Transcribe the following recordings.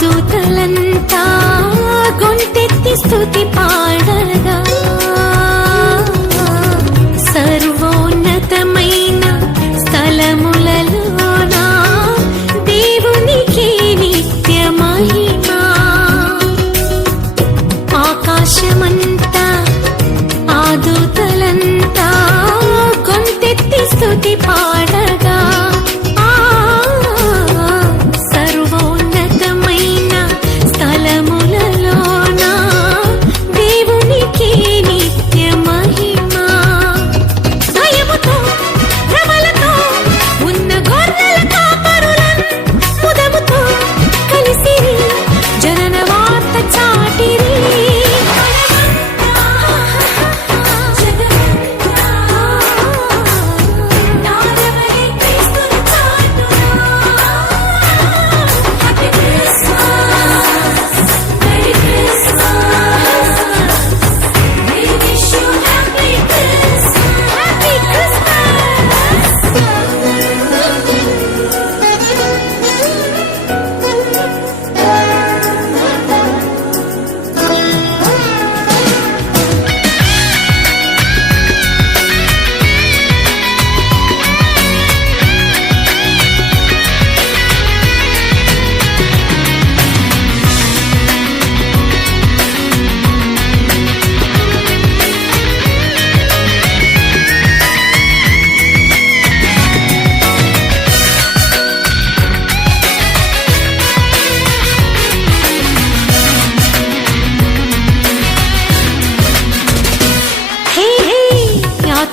దూతలంతా గొంతెత్తి స్తుతి పాడగా సర్వోన్నతమైన స్థలములలోన దేవునికి నిత్య మహిమ. ఆకాశమంతా ఆ దూతలంతా గొంతెత్తి స్తుతి పాడగా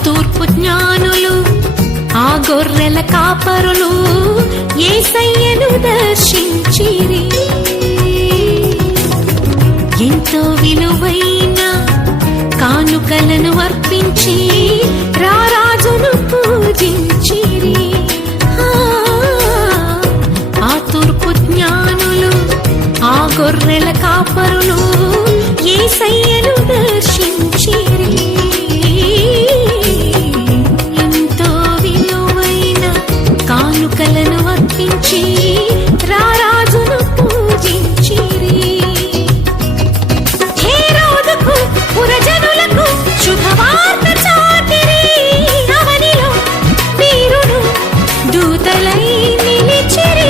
తూర్పు జ్ఞానులు ఆ గొర్రెల కాపరులు యేసయ్యను దర్శించిరి. ఎంతో విలువైన కానుకలను అర్పించి రారాజును పూజించిరి. ఆ తూర్పు జ్ఞానులు ఆ గొర్రెల కాపరులు యేసయ్యను దర్శించిరి. కానుకలను అర్పించి రారాజును పూజించిరి. హేరోదుకు పురజనులకు శుభవార్త చాటిరి. అవనిలో వీరుడు దూతలై నిలిచిరి.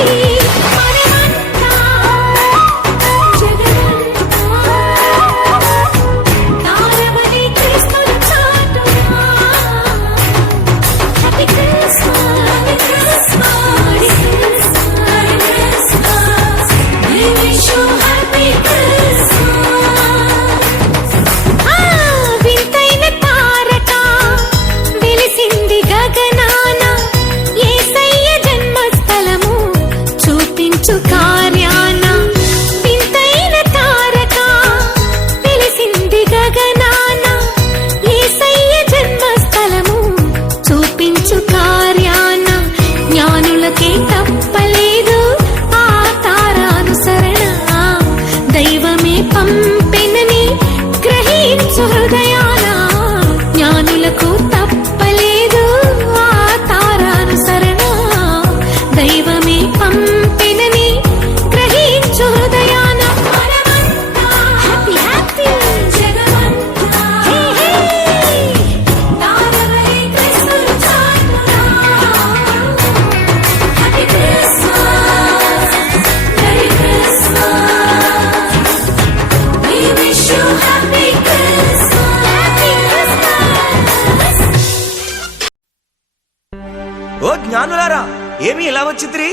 ఓ జ్ఞానులారా, ఏమి ఇలా వచ్చిద్రి?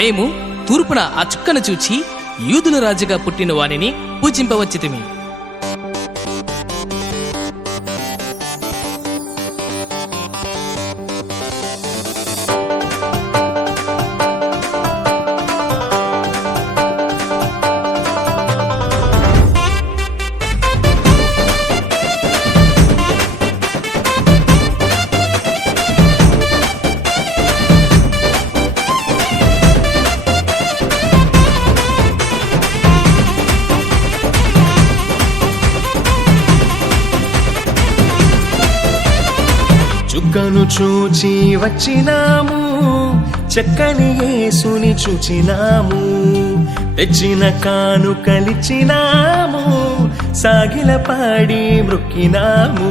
మేము తూర్పున ఆ చుక్కను చూచి యూదుల రాజుగా పుట్టిన వానిని పూజింపవచ్చితిమి. చుక్కను చూచి వచ్చినాము, చక్కని యేసుని చూచినాము. తెచ్చిన కానుకలిచ్చినాము, సాగిల పాడి మృక్కినాము.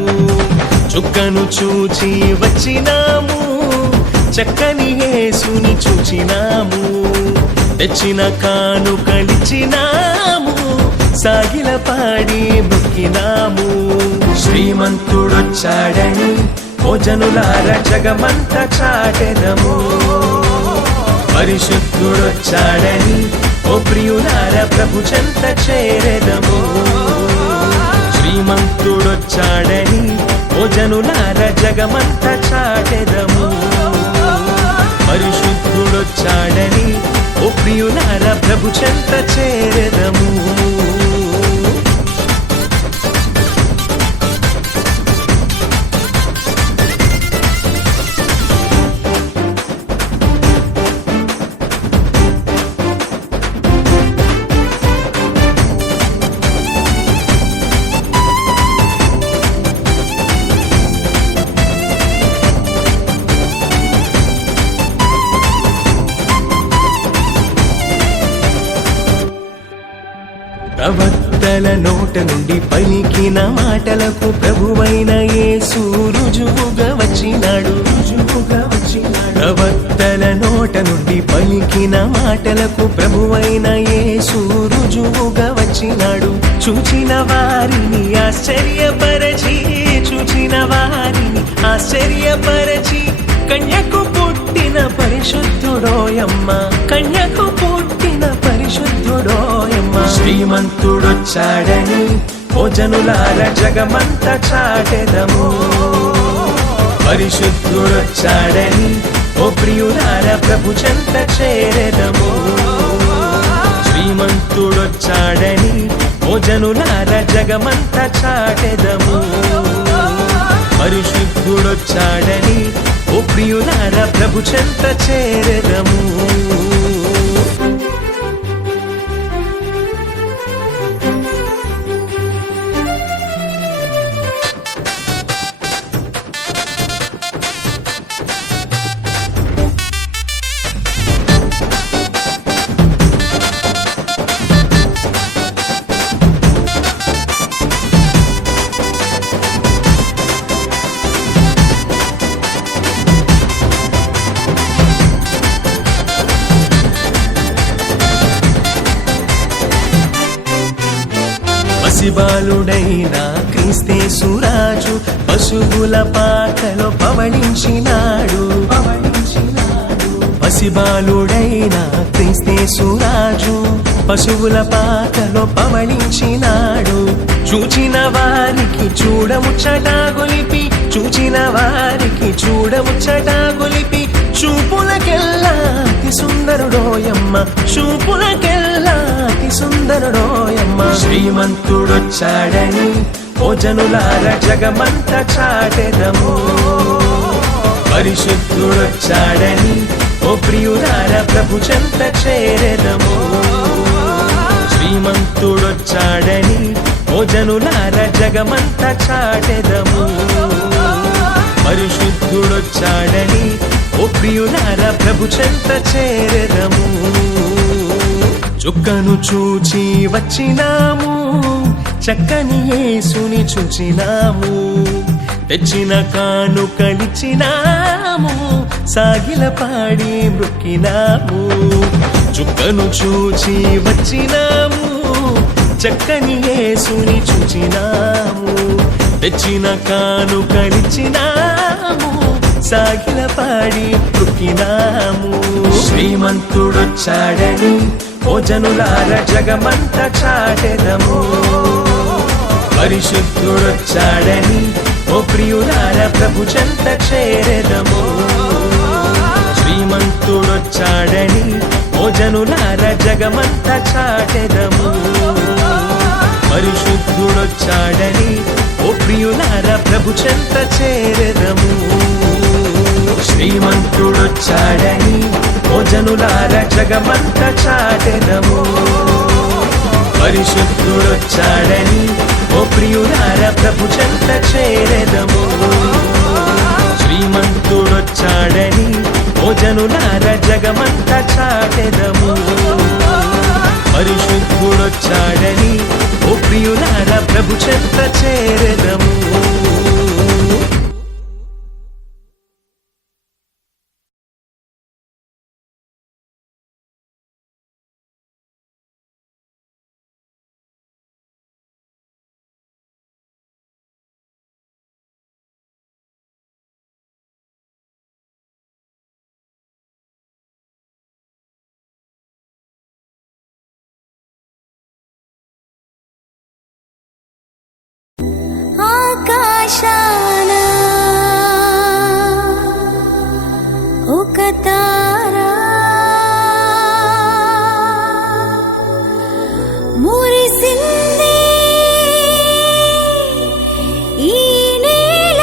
చుక్కను చూచి వచ్చినాము, చక్కని యేసుని చూచినాము. తెచ్చిన కానుకలిచ్చినాము, సాగిల పాడి మృక్కినాము. శ్రీమంతుడొచ్చాడని ఓ జనులార జగమంత చాటెదము. పరిశుద్ధుడొచ్చాడని ఓ ప్రియులార ప్రభు చెంత చేరెదము. శ్రీమంతుడొచ్చాడని ఓ జనులార జగమంత చాటెదము. పరిశుద్ధుడొచ్చాడని ఓ ప్రియులార ప్రభు చెంత చేరెదము. ప్రవక్తల నోట నుండి పలికిన మాటలకు ప్రభువైన యేసు రుజువుగా వచ్చినాడు. ప్రవక్తల నోట నుండి పలికిన మాటలకు ప్రభువైన యేసు రుజువుగా వచ్చినాడు. చూచిన వారిని ఆశ్చర్యపరచి, చూచిన వారిని ఆశ్చర్యపరచి, కన్యకు పుట్టిన పరిశుద్ధుడోయమ్మ, కన్యకు పుట్టిన పరిశుద్ధుడోయమ్మ. శ్రీమంతుడొచ్చాడని ఓ జనులార జగమంత చాటెదము. పరిశుద్ధుడొచ్చాడని ఓ ప్రియులార ప్రభు చెంత చేరెదము. శ్రీమంతుడొచ్చాడని ఓ జనులార జగమంత చాటెదము. పరిశుద్ధుడొచ్చాడని ఓ ప్రియులార ప్రభు చెంత చేరెదము. పసిబాలుడైన క్రీస్తేసు రాజు పశువుల పాకలో పవళించినాడు. పసిబాలుడైన క్రీస్తేసు రాజు పశువుల పాకలో పవళించినాడు. చూచిన వారికి చూడముచ్చట గొలిపి, చూచిన వారికి చూడముచ్చట గొలిపి, చూపులకెల్లా అతి సుందరుడోయమ్మ, చూపులకెల్లా అతి సుందరుడోయమ్మ. శ్రీమంతుడొచ్చాడని ఓ జనులార జగమంత చాటెదము. పరిశుద్ధుడొచ్చాడని ఓ ప్రియులార ప్రభు చెంత చేరెదము. శ్రీమంతుడొచ్చాడని ఓ జనులార జగమంత చాటెదము. పరిశుద్ధుడొచ్చాడని ఓ ప్రియులార ప్రభు చెంత చేరెదము. చుక్కను చూచి వచ్చినాము, చక్కని యేసుని చూచినాము. తెచ్చిన కానుకలిచ్చినాము, సాగిల పాడి మృక్కినాము. చుక్కను చూచి వచ్చినాము, చక్కని యేసుని చూచినాము. తెచ్చిన కానుకలిచ్చినాము, సాగిల పాడి మృక్కినాము. శ్రీమంతుడొచ్చాడని ఓ జనులార జగమంత చాటెదము. పరిశుద్ధుడొచ్చాడని ఓ ప్రియులార ప్రభు చెంత చేరెదము. శ్రీమంతుడొచ్చాడని ఓ జనులార జగమంత చాటెదము. పరిశుద్ధుడొచ్చాడని ఓ ప్రియులార ప్రభు చెంత చేరెదము. శ్రీమంతుడొచ్చాడని ఓ జనులార జగమంత చాటెదము. పరిశుద్ధుడొచ్చాడని ఓ ప్రియులార ప్రభు చెంత చేరెదము. శ్రీమంతుడొచ్చాడని ఓ జనులార జగమంత చాటెదము. పరిశుద్ధుడొచ్చాడని ఓ ప్రియులారా ప్రభు చెంత చేరెదము. ఆకాశాన ఒక తారా మురిసింది ఈ నేల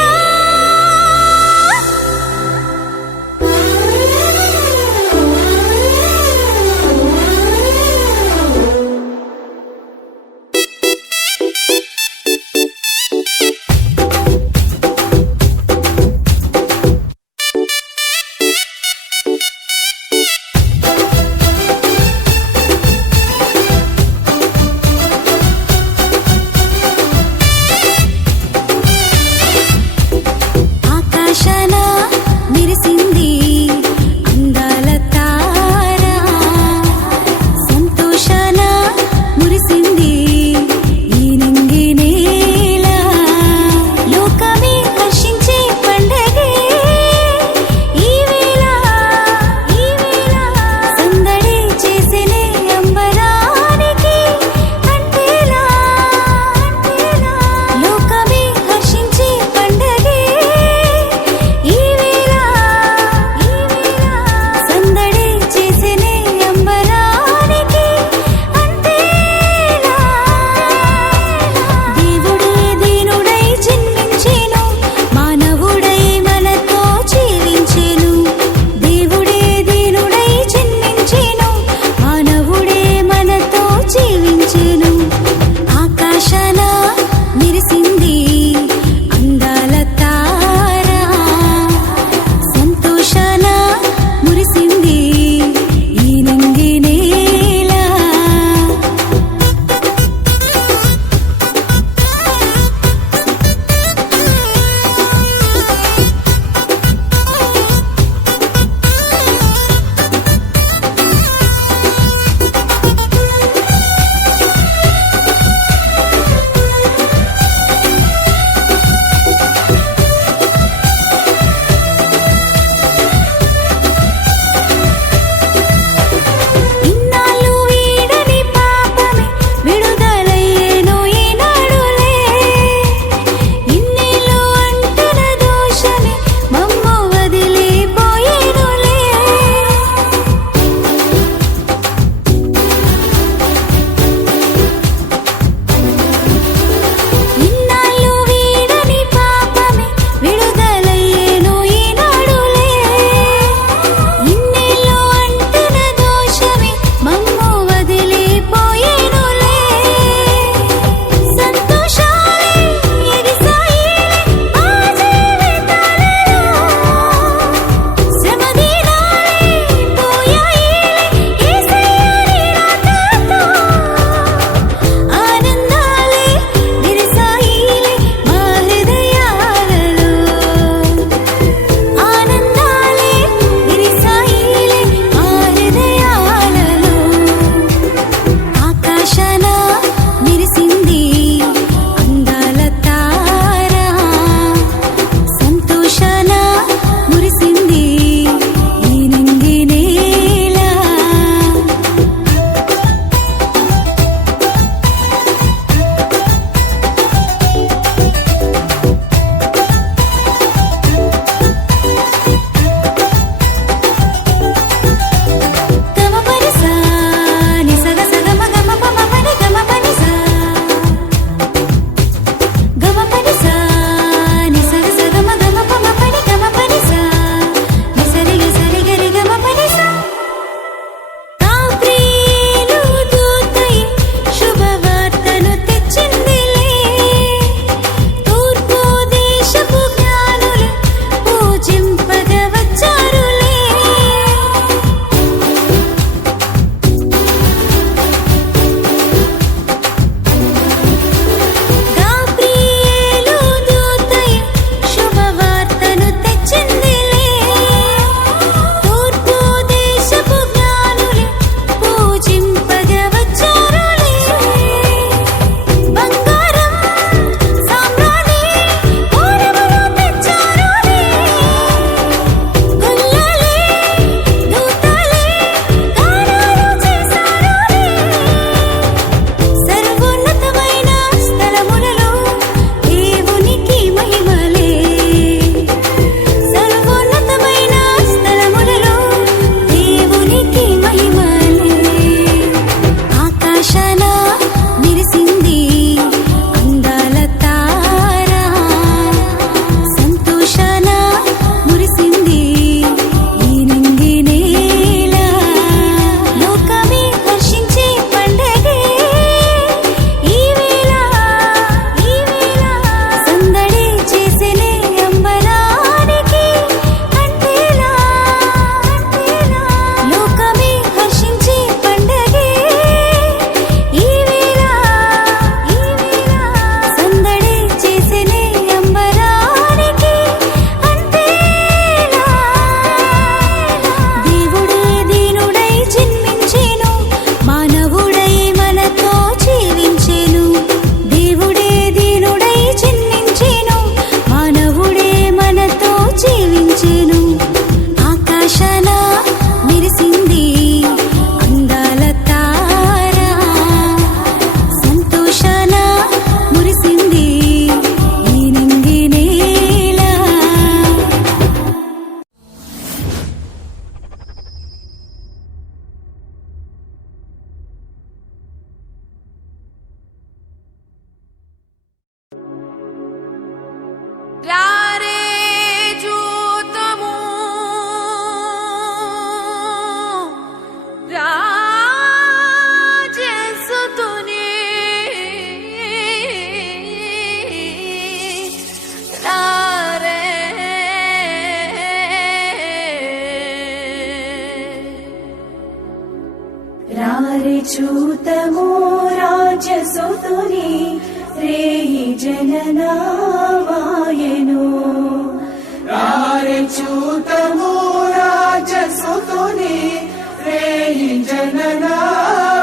జననామాయను రారే చూతము రాజసుతుని రేయి జననామాయను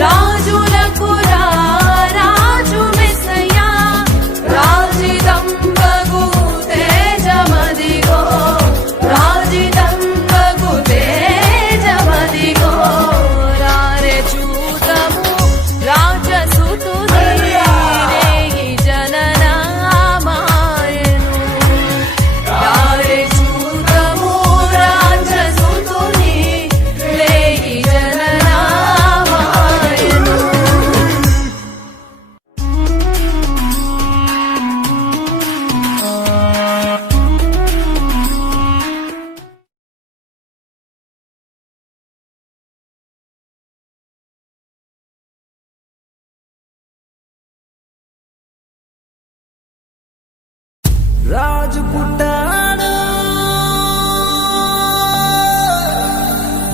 రాజులకు రాజు మెస్సయ్యా రాజిదంబగు తేజమదిగో రాజిదంబగు తేజమదిగో రారే చూతము రాజసుతుని రేగి జననామాయను రారే చూతము రాజసుతుని రేగి జననామాయను రాజు పుట్టాడు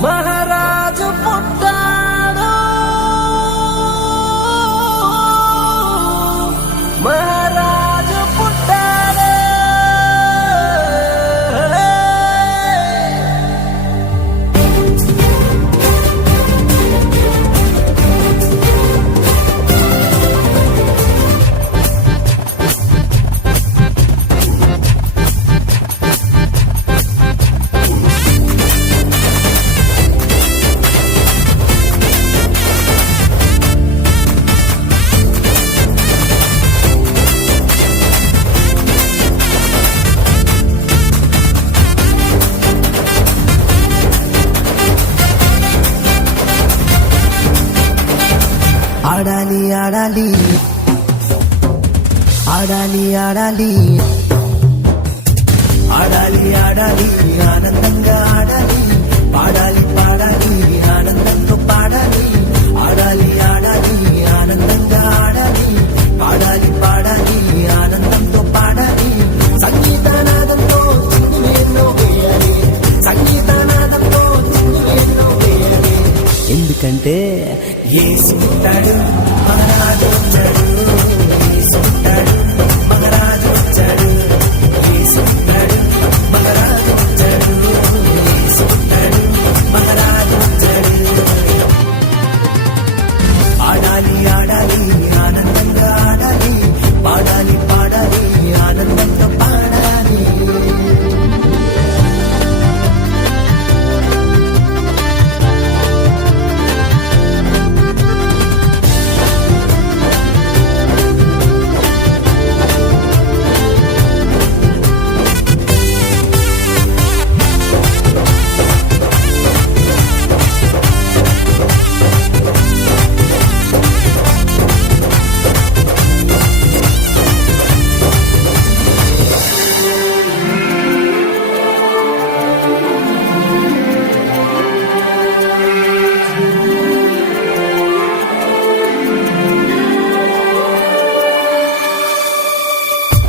మహారాజు పుట్టాడు మహారాజు పుట్టాడు ఆడాలి ఆడాలి ఆడాలి ఆడాలి ఆడాలి ఆడాలి ఆనందంగా ఆడాలి పాడాలి పాడాలి ఆనందంతో పాడాలి ఆడాలి ఆడాలి ఆనందంగా ఆడాలి పాడాలి పాడాలి ఆనందంతో పాడాలి సంగీతనాదంతో చిందులేన్నో వేయాలి సంగీతనాదంతో చిందులేన్నో వేయాలి ఎందుకంటే యేసు పుట్టాడు మహారాజు వచ్చాడు యేసు పుట్టాడు మహారాజు వచ్చాడు యేసు పుట్టాడు మహారాజు వచ్చాడు యేసు పుట్టాడు మహారాజు వచ్చాడు ఆడాలి ఆడాలి ఆనందంగా ఆడాలి పాడాలి పాడాలి ఆనందంగా పాడాలి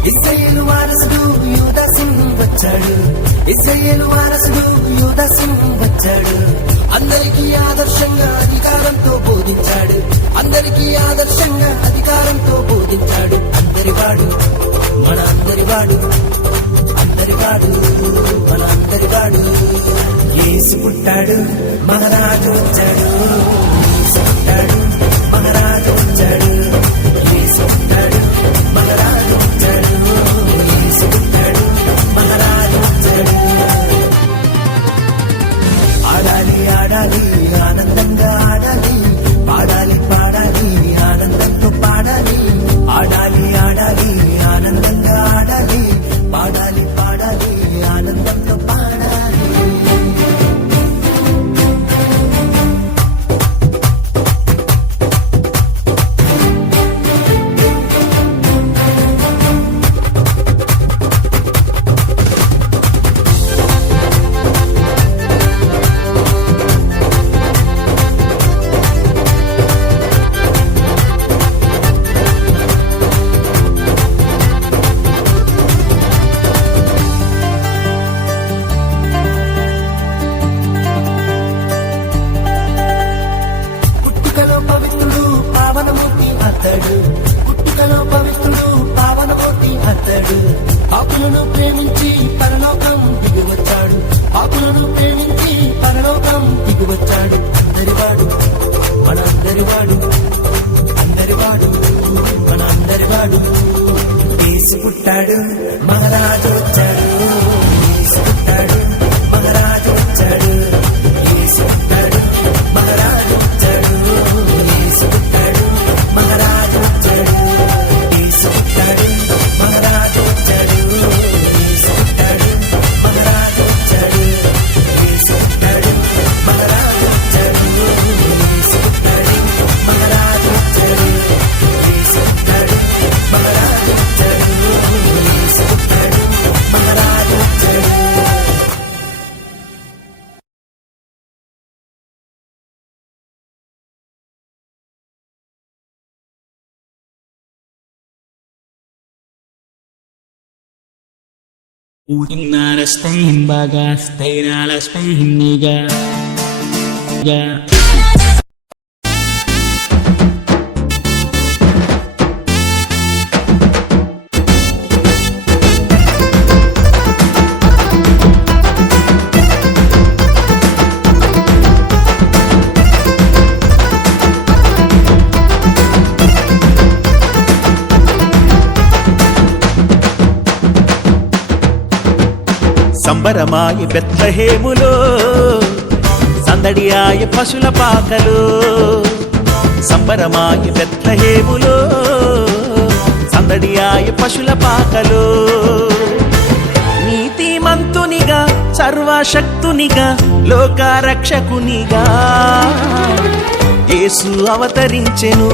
ఇశ్రాయేలు వారసుడు యూదాసు వచ్చాడు ఇశ్రాయేలు వారసుడు యూదాసు వచ్చాడు అందరికీ ఆదర్శంగా అధికారంతో బోధించాడు అందరికీ ఆదర్శంగా అధికారంతో బోధించాడు అందరివాడు మన అందరివాడు అందరివాడు మన అందరివాడు యేసు పుట్టాడు మహారాజు వచ్చాడు యేసు పుట్టాడు మహారాజు వచ్చాడు యేసు పుట్టాడు మహారాజు వచ్చాడు యేసు పుట్టాడు మహారాజు వచ్చాడు ఆడాలి ఆడాలి ఆనందంగా ఆడాలి పాడాలి పాడాలి ఆనందంతో పాడాలి ఆడాలి ఆడాలి ఆనందంగా ఆడాలి పాడాలి పాడాలి ఆనందంతో పాడాలి వచ్చాడు ఆకులను ప్రేమించి పరలోకం దిగివచ్చాడు ఆకులను ప్రేమించి పరలోకం దిగివచ్చాడు అందరివాడు మనందరి అందరివాడు అందరివాడు మన అందరివాడు యేసు పుట్టాడు మహారాజు వచ్చాడు యేసు పుట్టాడు మహారాజు వచ్చాడు యేసు పుట్టాడు మహారాజు వచ్చాడు యేసు పుట్టాడు మహారాజు వచ్చాడు యేసు పుట్టాడు మహారాజు వచ్చాడు యేసు పుట్టాడు మహారాజు వచ్చాడు యేసు పుట్టాడు మహారాజు వచ్చాడు యేసు పుట్టాడు మహారాజు వచ్చాడు యేసు పుట్టాడు మహారాజు వచ్చాడు యేసు పుట్టాడు మహారాజు వచ్చాడు. Utingnaras tahin bagas, tainalas pahiniga. సంబరమాయి బెత్లహేములో సందడియాయ పశుల పాకలు సంబరమాయి బెత్లహేములో సందడియాయ పశుల పాకలు నీతిమంతునిగా సర్వశక్తునిగా లోకరక్షకునిగా యేసు అవతరించెను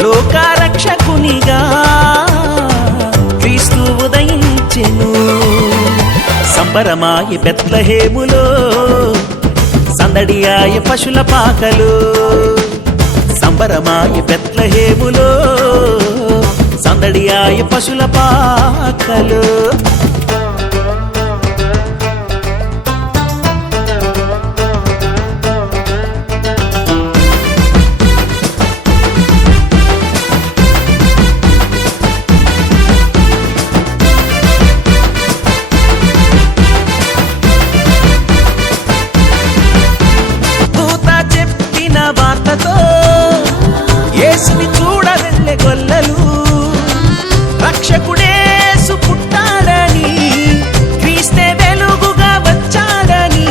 లోకరక్షకునిగా క్రీస్తు ఉదయించెను సంబరమాయి బెత్లహేములో సందడియాయ పశుల పాకలు సంబరమాయి బెత్లహేములో సందడియాయ పశుల పాకలు వార్తతో యేసుని చూడవెళ్ళే గొల్లలు రక్షకుడేసు పుట్టాడని క్రీస్తే వెలుగుగా వచ్చాడని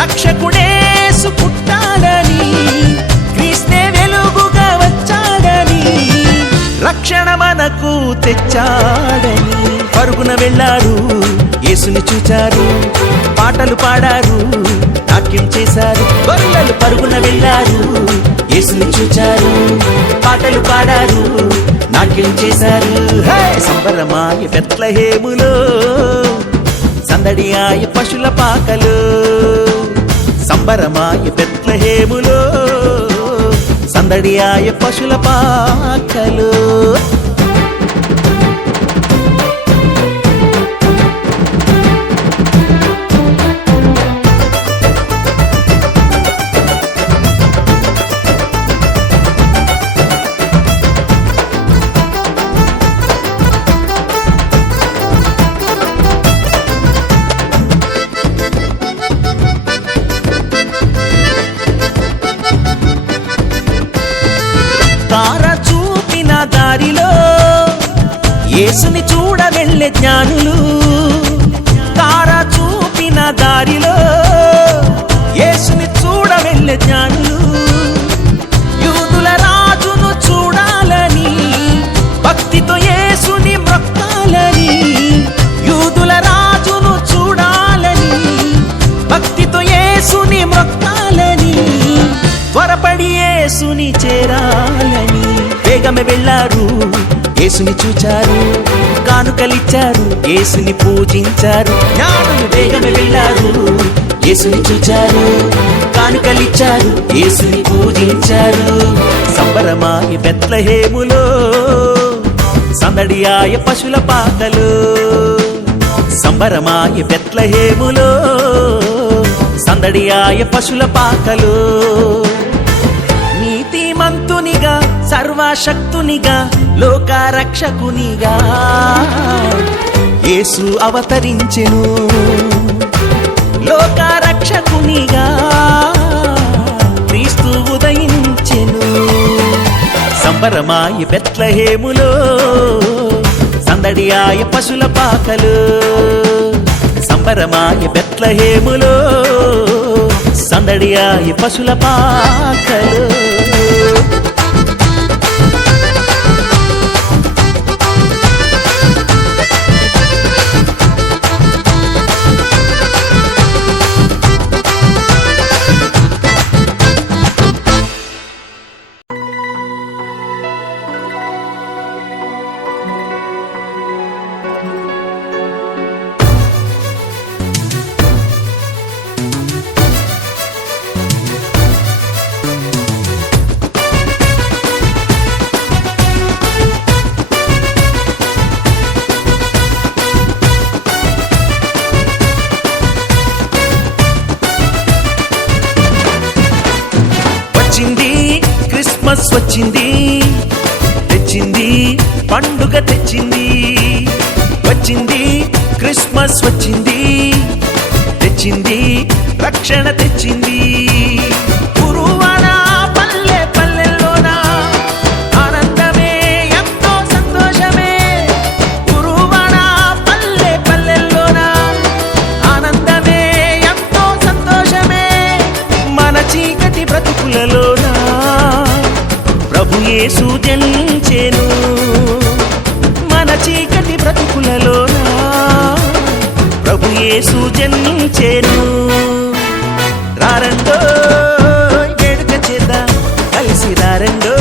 రక్షకుడేసు పుట్టాడని క్రీస్తే వెలుగుగా వచ్చాడని రక్షణ మనకు తెచ్చాడని పరుగున వెళ్ళారు యేసుని చూచారు పాటలు పాడారు నాట్యం చేశారు గొల్లలు పరుగున వెళ్ళారు యేసుని చూచారు పాటలు పాడారు నాట్యం చేశారు సంబరమాయ బెత్లహేములో సందడియాయ పశుల పాకలు సంబరమాయ బెత్లహేములో సందడియాయ పశుల పాకలు తార చూపిన దారిలో యేసుని చూడ వెళ్ళే జ్ఞానులు తార చూపిన దారిలో యేసుని చూడ వెళ్ళే జ్ఞానులు యూదుల రాజును చూడాలని భక్తితో యేసుని మొక్కాలని యూదుల రాజును చూడాలని భక్తితో యేసుని మొక్కాలని త్వరపడి యేసుని చేరాలని వేగమే వెళ్ళారు యేసుని చూచారు కానుకలిచ్చారు యేసుని పూజించారు జ్ఞానులు వేగమే వెళ్ళారు యేసుని చూచారు కానుకలిచ్చారు యేసుని పూజించారు సంబరమాయ బెత్లహేములో సందడియాయ పశుల పాకలు సంబరమాయ బెత్లహేములో సందడియాయ పశుల పాకలు నీతిమంతునిగా సర్వశక్తునిగా లోకరక్షకునిగా యేసు అవతరించెను లోకరక్షకునిగా క్రీస్తు సంబరమాయ బెత్లహేములో సందడియాయ పశుల పాకలు సంబరమాయ బెత్లహేములో సందడియాయ పశుల పాకలు క్రిస్మస్ వచ్చింది తెచ్చింది పండుగ తెచ్చింది వచ్చింది క్రిస్మస్ వచ్చింది తెచ్చింది రక్షణ తెచ్చింది గురువాడ పల్లె పల్లెల్లోన ఆనందమే ఎంతో సంతోషమే గురువాడ పల్లె పల్లెల్లోన ఆనందమే ఎంతో సంతోషమే మన చీకటి బ్రతుకులలోన ప్రభు యేసు జనించెను మన చీకటి బ్రతుకులలోన ప్రభు యేసు జనించెను రారండో వేడుక చేద్దాం కలిసి రారండో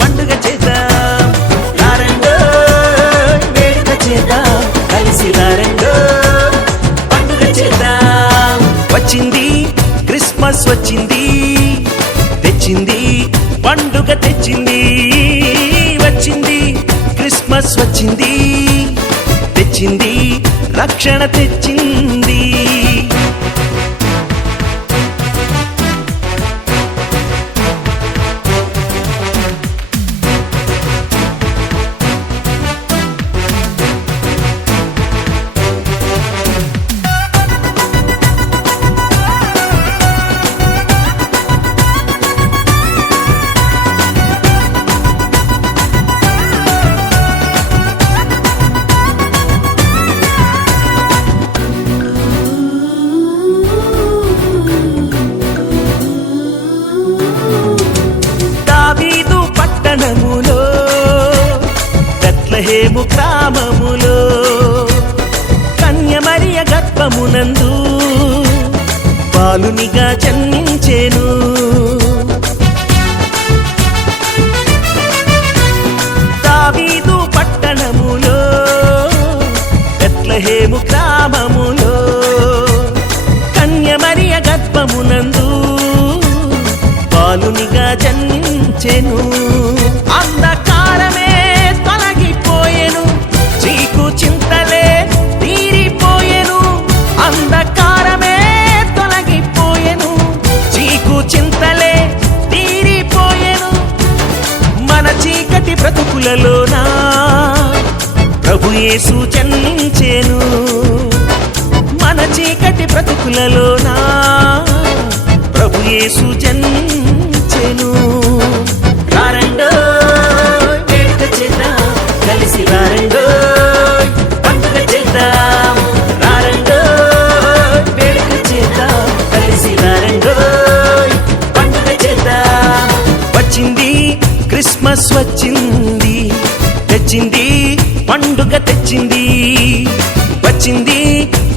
పండుగ చేద్దాం రారండో వేడుక చేద్దాం కలిసి రారండో పండుగ చేద్దాం వచ్చింది క్రిస్మస్ వచ్చింది తెచ్చింది పండుగ తెచ్చింది వచ్చింది క్రిస్మస్ వచ్చింది తెచ్చింది రక్షణ తెచ్చింది బెత్లెహేము గ్రామములో కన్యమరియ గర్భమునందు బాలునిగా జన్మించెను దావీదు పట్టణములో బెత్లెహేము గ్రామములో కన్యమరియ గర్భమునందు బాలునిగా జన్మించెను అంధకారమే తొలగిపోయెను చీకు చింతలే తీరిపోయెను అంధకారమే తొలగిపోయెను చీకు చింతలే తీరిపోయెను మన చీకటి బ్రతుకులలోనా ప్రభు యేసు జన్మించెను మన చీకటి బ్రతుకులలోనా ప్రభు యేసు జన్మించెను రారండో వేడుక చేద్దాం కలిసి రారండో పండుగ చేద్దాం రారండో వేడుక చేద్దాం కలిసి రారండో పండుగ చేద్దాం వచ్చింది క్రిస్మస్ వచ్చింది తెచ్చింది పండుగ తెచ్చింది వచ్చింది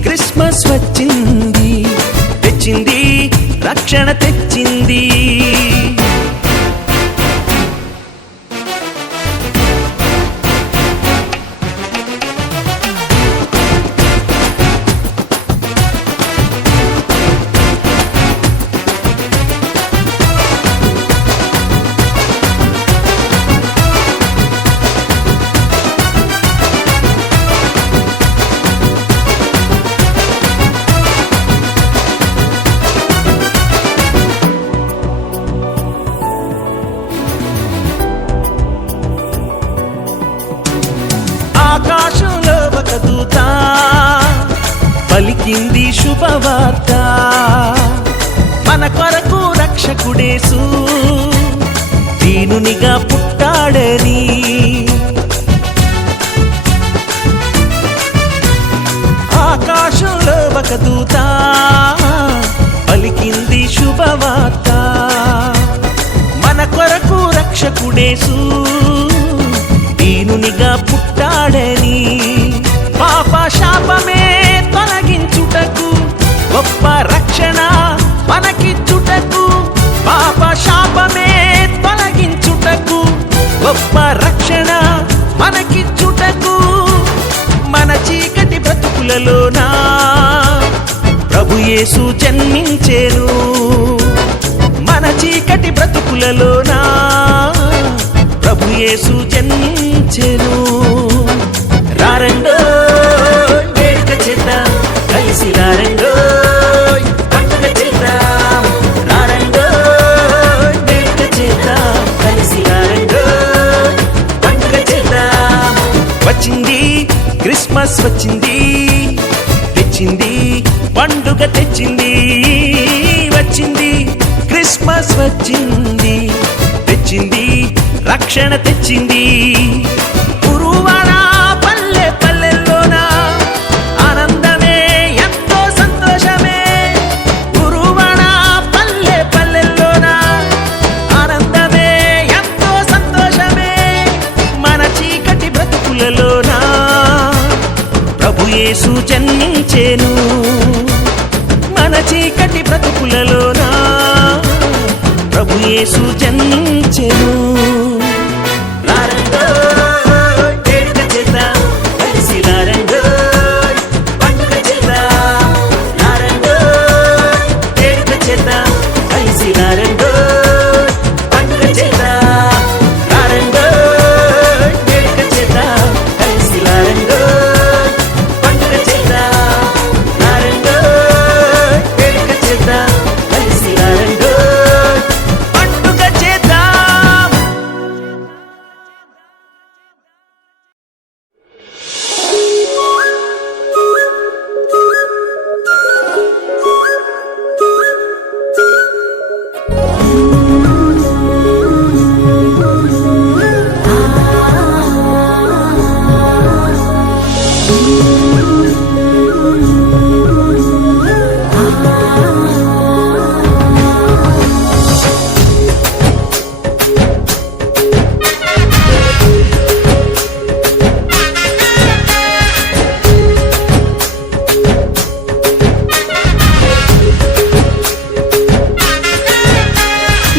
క్రిస్మస్ వచ్చింది తెచ్చింది రక్షణ తెచ్చింది ఆకాశంలో ఒక దూత పలికింది శుభవార్త మన కొరకు రక్షకుడేసు దీనునిగా పుట్టాడని. ఆకాశంలో ఒక దూత పలికింది శుభవార్త, మన కొరకు రక్షకుడేసు దీనునిగా పుట్టాడని. పాప శాపమే తొలగించుటకు గొప్ప రక్షణ మనకిచ్చుటకు, పాప శాపమే తొలగించుటకు గొప్ప రక్షణ మనకిచ్చుటకు, మన చీకటి బ్రతుకులలోనా ప్రభు యేసు జన్మించెను. మన చీకటి బ్రతుకులలోనా ప్రభు యేసు జన్మించెను. రారండో వేడుక చేద్దాం, కలిసి రారండో పండుగ చేద్దాం. రారండో వేడుక చేద్దాం, కలిసి రారండో పండుగ చేద్దాం. వచ్చింది క్రిస్మస్ వచ్చింది, తెచ్చింది పండుగ తెచ్చింది. వచ్చింది క్రిస్మస్ వచ్చింది, తెచ్చింది రక్షణ తెచ్చింది. ఉరువాడ పల్లె పల్లెల్లోన ఆనందమే ఎంతో సంతోషమే. ఉరువాడ పల్లె పల్లెల్లోన ఆనందమే ఎంతో సంతోషమే. మన చీకటి బ్రతుకులలోన ప్రభు యేసు జన్మించెను. మన చీకటి బ్రతుకులలోన ప్రభు యేసు జన్మించెను. రారండో వేడుక చేద్దాం, కలిసి రారండో పండుగ చేద్దాం. రారండో వేడుక చేద్దాం, కలిసి రారండో పండుగ చేద్దాం. రారండో వేడుక చేద్దాం, కలిసి రారండో పండుగ చేద్దాం. రారండో వేడుక చేద్దాం, కలిసి రారండో పండుగ చేద్దాం.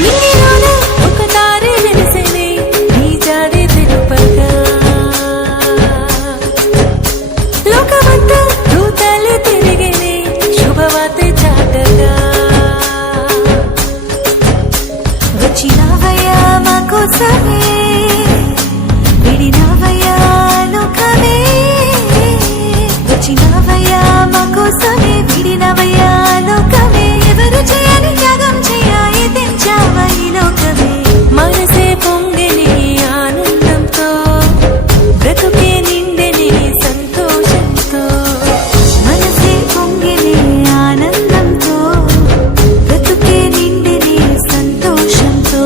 నిన్నిలోన ఒక తారే వెలిసెనే, నీ జాడే తెలుపగా. లోకమంతా దూతలే తిరిగెనే, శుభవార్త చాటగా. వచ్చినావయ్యా మా కోసమే, విడినావయ్యా లోకమే. వచ్చినావయ్యా మా కోసమే, విడినవయ్యా లోకమే. ఎవరు చేయని త్యాగం చేయాలి తెంచావా ఈ లోకమే. మనసే పొంగని ఆనందంతో, బ్రతుకే నిండెని సంతోషంతో. మనసే పొంగని ఆనందంతో, బ్రతుకే నిండెని సంతోషంతో.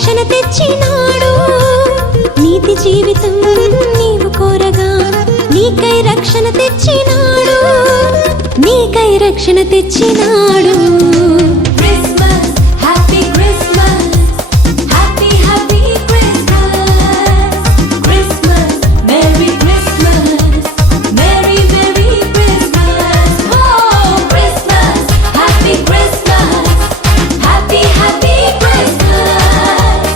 రక్షణ తెచ్చినాడు నీతి జీవితం నీవు కోరగా నీకై రక్షణ తెచ్చినాడు నీకై రక్షణ తెచ్చినాడు Christmas happy Christmas happy happy Christmas Christmas merry Christmas merry merry Christmas oh Christmas happy Christmas happy happy Christmas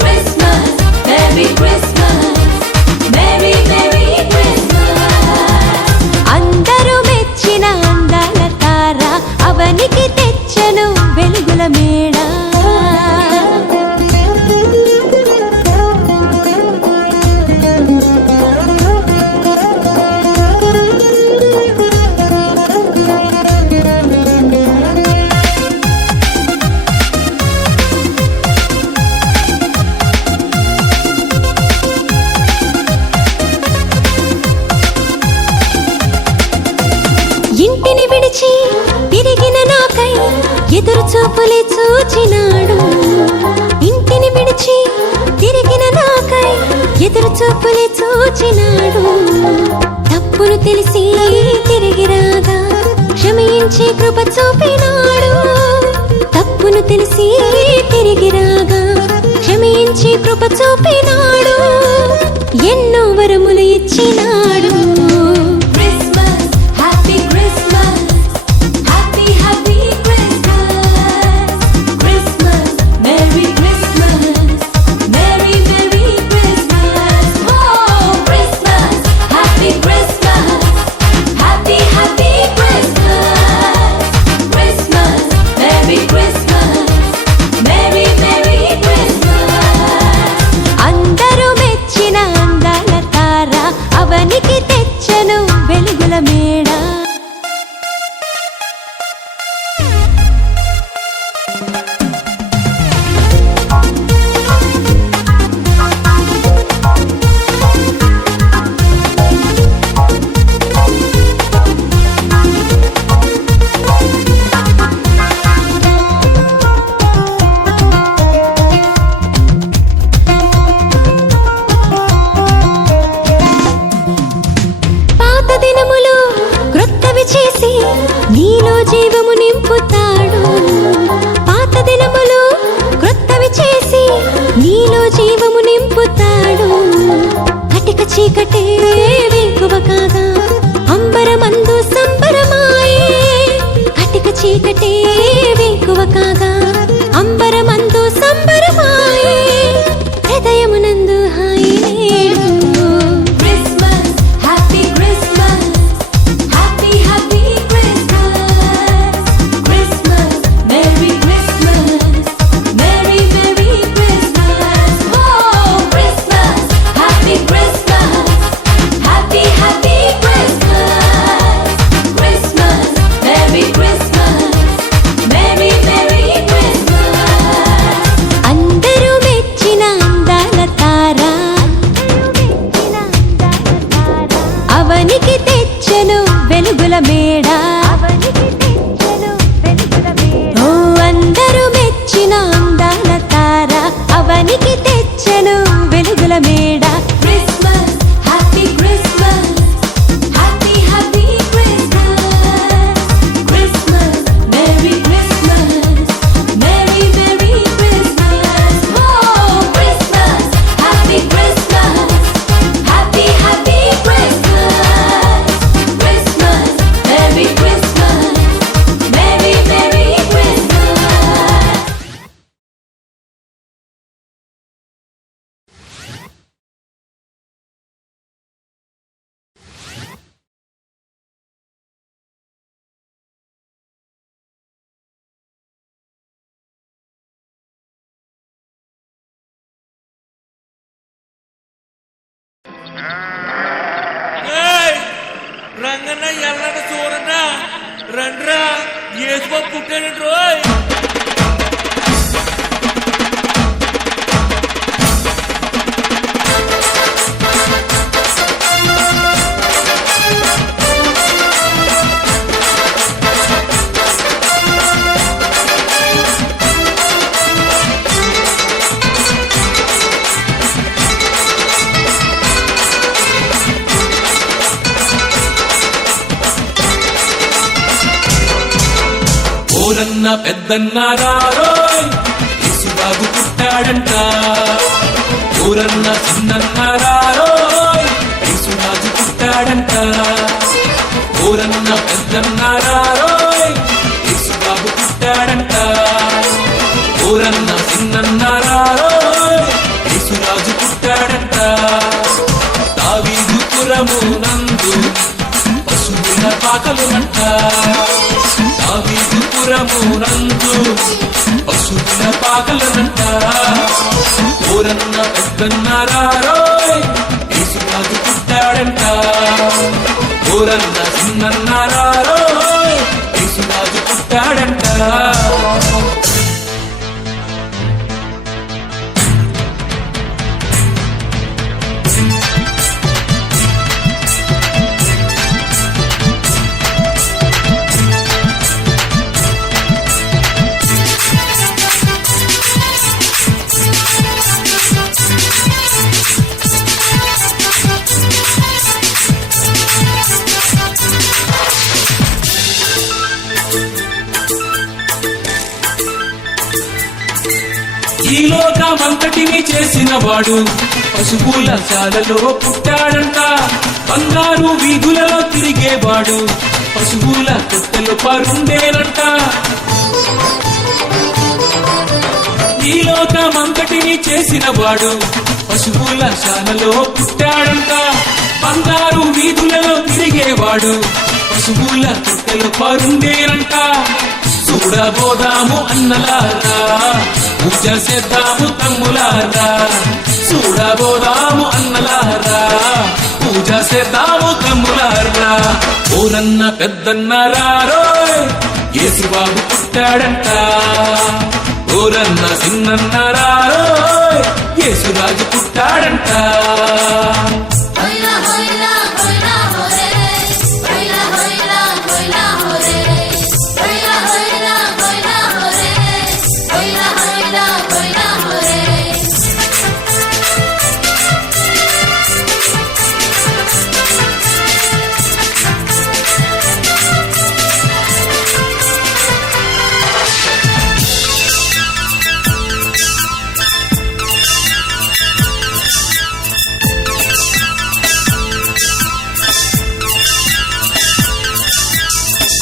Christmas merry Christmas merry merry Christmas అందరూ మెచ్చిన అందాల తార అవనికి తెచ్చను వెలుగుల మేడ ఇంటిని విడిచి తిరిగిన నాకై ఎదురు చూపులే చూచినాడు ఇంటిని విడిచి తిరిగిన నాకై ఎదురు చూపులే చూచినాడు తప్పును తెలిసి తిరిగి రాగా క్షమించి కృప చూపినాడు తప్పును తెలిసి తిరిగి రాగా క్షమించి కృప చూపినాడు ఎన్నో వరములు ఇచ్చినాడు Christmas happy Christmas happy happy Christmas Christmas merry Christmas merry merry Christmas oh Christmas happy Christmas happy happy Christmas Christmas merry Christmas merry merry Christmas అందరూ మెచ్చిన అందాల తార అవనికి తెచ్చను వెలుగుల మేడ పాత దినములు క్రొత్తవి చేసి నీలో జీవము నింపుతాడు పాత దినములు క్రొత్తవి చేసి నీలో జీవము నింపుతాడు కటిక చీకటే వేకువ కాగా అంబరమందు సంబరమాయే కటిక చీకటే వేకువ కాగా అంబరమందు సంబరమాయే హృదయమునందు హాయి నేడు Christmas happy Christmas happy happy Christmas Christmas merry Christmas merry merry Christmas oh Christmas happy Christmas happy happy Christmas Christmas merry Christmas merry merry Christmas అందరూ మెచ్చిన అందాల తార అవనికి తెచ్చను వెలుగుల మేడ ఓ అందరూ మెచ్చిన అందాల తార అవనికి తెచ్చను వెలుగుల మేడ Christmas happy Christmas happy happy Christmas Christmas merry Christmas merry merry Christmas oh Christmas happy Christmas happy happy Christmas Christmas merry Christmas merry merry Christmas Ranganna Yellanna Churanna రండ్రా యేసుబాబు పుట్టాడు రోయ్ ఊరన్న పెద్దన్న రారోయ్ యేసుబాబు పుట్టాడంట ఊరన్న చిన్నన్న రారోయ్ యేసురాజు పుట్టాడంట ఊరన్న పెద్దన్న రారోయ్ యేసుబాబు పుట్టాడంట ఊరన్న చిన్నన్న రారోయ్ యేసురాజు పుట్టాడంట దావీదు పురమునందు పశువుల పాకలునంట దావీదు పురమునందు పశువుల పాకలునంట ఊరన్న పెద్దన్న రారోయ్ యేసురాజు పుట్టాడంట ఊరన్న చిన్నన్న రారోయ్ యేసురాజు పుట్టాడంట ఈ లోకమంతటిని చేసిన వాడు పశువుల శాలలో పుట్టాడంట బంగారు వీధులలో తిరిగేవాడు పశువుల కొట్టెలు పరుండేనంట ఈ లోకమంతటిని చేసిన వాడు పశువుల శాలలో పుట్టాడంట బంగారు వీధులలో తిరిగేవాడు పశువుల కొట్టెలు పరుండేనంట చూడబోదాము అన్నలారా పూజ చేద్దాము తమ్ములారా చూడబోదాము అన్నలారా పూజ చేద్దాము తమ్ములారా ఊరన్న పెద్దన్న రారోయ్ యేసుబాబు పుట్టాడంట ఊరన్న చిన్నన్న రారోయ్ యేసురాజు పుట్టాడంట హైలా హైలా హైలా హోరే హైలా హైలా హైలా హోరే హైలా హైలా హైలా హోరే హైలా హైలా హైలా హోరే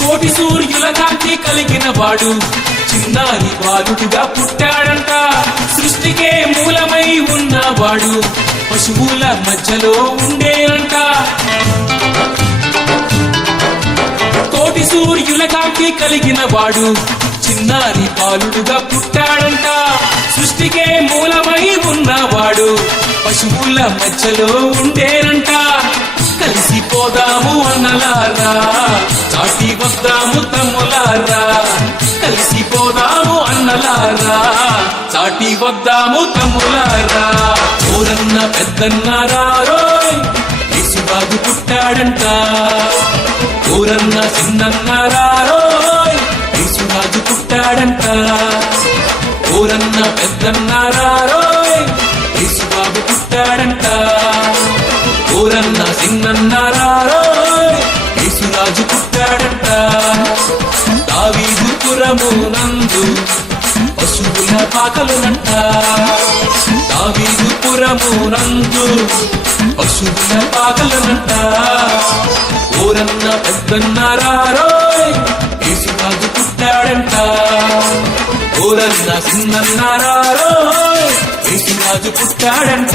కోటి సూర్యుల కాంతి కలిగిన వాడు చిన్నారి బాలుడుగా పుట్టాడంట సృష్టికే మూలమై ఉన్నవాడు పశువుల మధ్యలో ఉండేనంట కోటి సూర్యుల కాంతి కలిగిన వాడు చిన్నారి బాలుడుగా పుట్టాడంట సృష్టికే మూలమై ఉన్నవాడు పశువుల మధ్యలో ఉండేనంట కలిసిపోదాము అన్నలారా చాటి వద్దాము తమ్ములారా కలిసిపోదాము అన్నలారా చాటి వద్దాము తమ్ములారా ఊరన్న పెద్దన్న రారోయ్ యేసుబాబు పుట్టాడంట ఊరన్న చిన్నన్న రారోయ్ యేసురాజు పుట్టాడంట ఊరన్న పెద్దన్న రారోయ్ యేసుబాబు పుట్టాడంట ఊరన్న చిన్నన్న రారోయ్ యేసురాజు పుట్టాడంట దావీదు పురమునందు పశువుల పాకలునంట దావీదు పురమునందు పశువుల పాకలునంట ఊరన్న పెద్దన్న రారోయ్ యేసురాజు పుట్టాడంట ఊరన్న చిన్నన్న రారోయ్ యేసురాజు పుట్టాడంట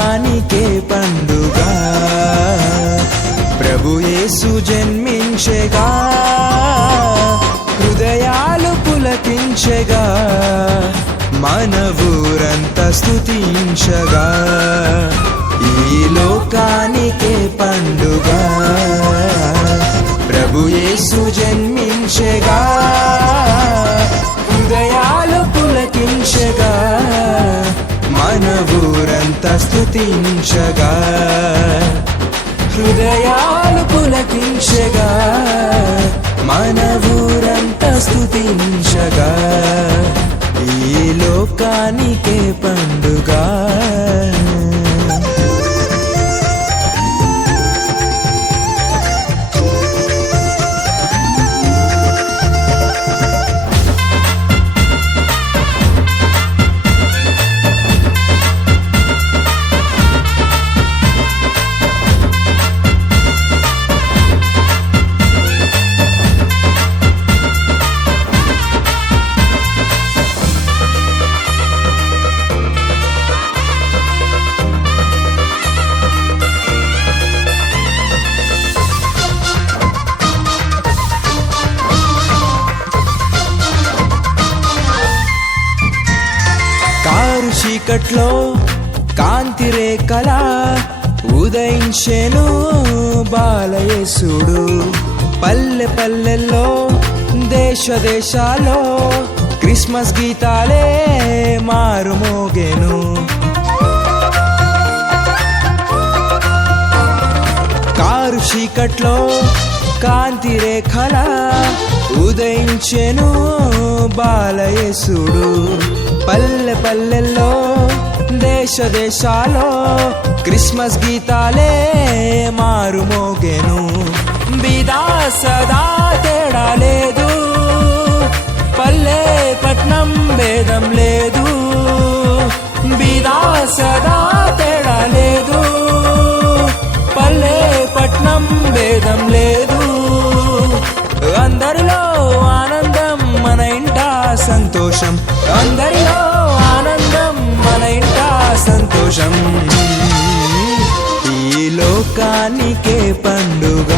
లోకానికే పండుగ ప్రభు యేసు జన్మించెగా హృదయాలు పులకించెగా మన ఊరంతా స్తుతించగా ఈ లోకానికే పండుగ ప్రభు యేసు జన్మించెగా హృదయాలు పులకించగా మన ఊరంతా స్తుతించగా హృదయాలు పులకించగా మన ఊరంతా స్తుతించగా ఈ లోకానికే పండుగ కారు చీకట్లో కాంతి రేఖలా ఉదయించెను బాలయేసుడు పల్లె పల్లెల్లో దేశ దేశాల్లో క్రిస్మస్ గీతాలే మారుమోగెను కారు చీకట్లో కాంతి రేఖలా ఉదయించెను బాలయేసుడు పల్లె పల్లెల్లో దేశ దేశాల్లో క్రిస్మస్ గీతాలే మారుమోగెను బీదా సదా తేడా లేదు పల్లె పట్నం భేదం లేదు బీదా సదా తేడా లేదు పల్లె పట్నం భేదం లేదు అందరిలో ఆనందం మన ఇంట సంతోషం అందరిలో ఆనందం మన ఇంట సంతోషం ఈ లోకానికే పండుగ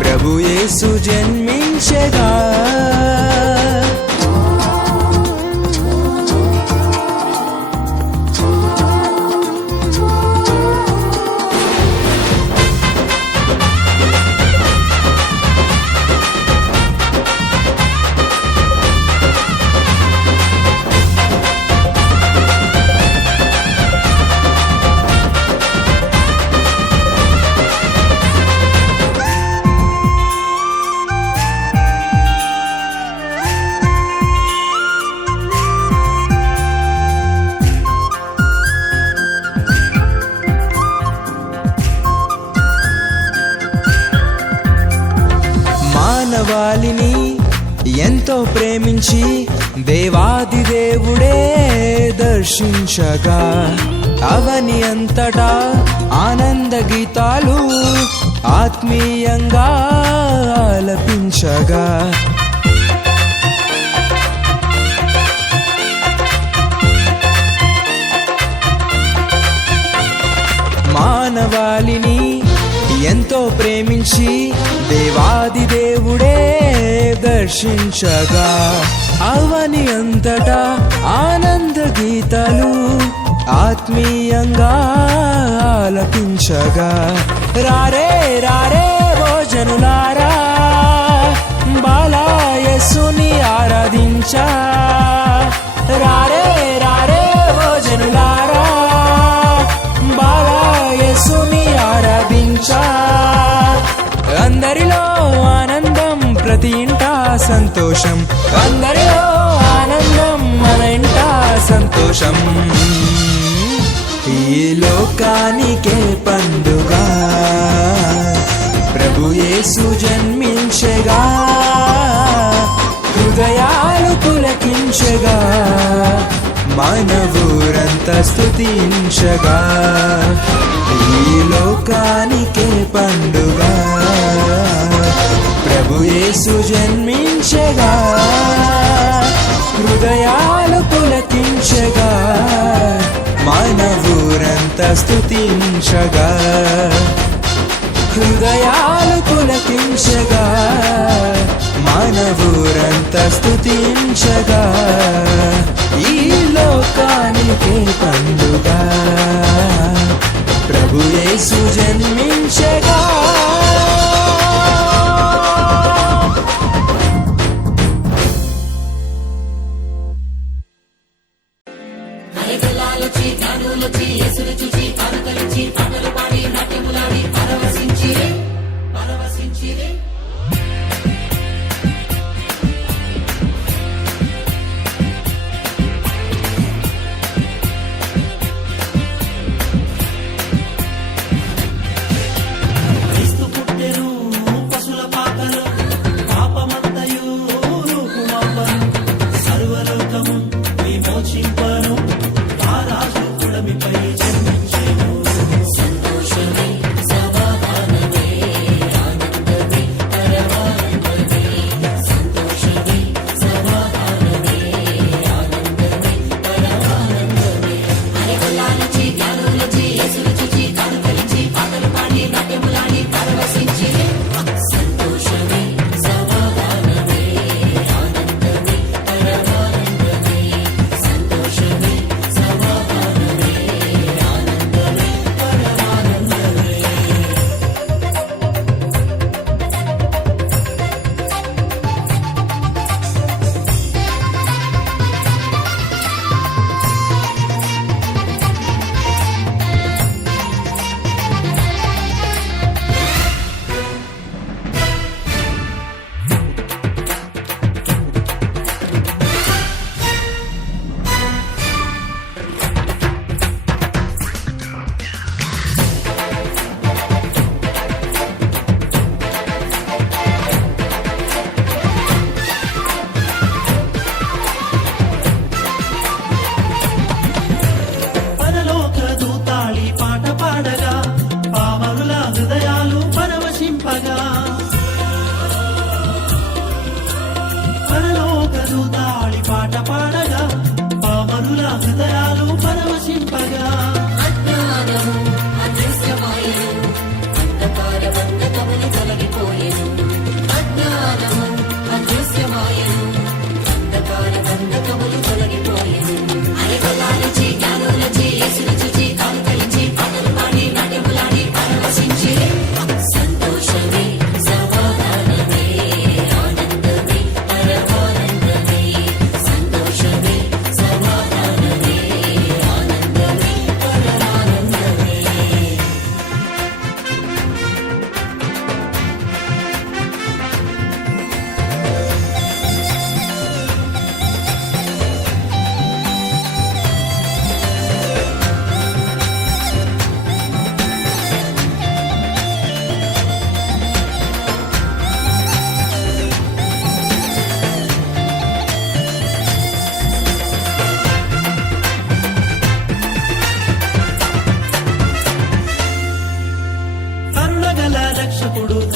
ప్రభు యేసు జన్మించెగా మానవాళిని ఎంతో ప్రేమించి దేవాది దేవుడే దర్శించగా అవని అంతటా ఆనంద గీతాలు ఆత్మీయంగా ఆలపించగా మానవాళిని ఎంతో ప్రేమించి దేవాది దేవుడే దర్శించగా అవని అంతటా ఆనంద గీతాలు ఆత్మీయంగా ఆలపించగా రారే రారే భోజనులారా బాలయేసుని ఆరాధించా రారే రారే భోజనులారా బాలయేసుని ఆరాధించా అందరిలో ఆనందం ప్రతి ఇంట సంతోషం అందరిలో ఆనందం మన ఇంట సంతోషం ఈ లోకానికే పండుగ ప్రభు యేసు జన్మించెగా హృదయాలు పులకించగా మన ఊరంతా స్తుతించగా ఈ లోకానికే పండుగ ప్రభు యేసు జన్మించెగా హృదయాలు పులకించగా మానవూరంతా స్తుతించగా హృదయాలు పులకించగా మానవూరంతా స్తుతించగా ఈ లోకానికి పండుగ ప్రభు యేసు జన్మించగా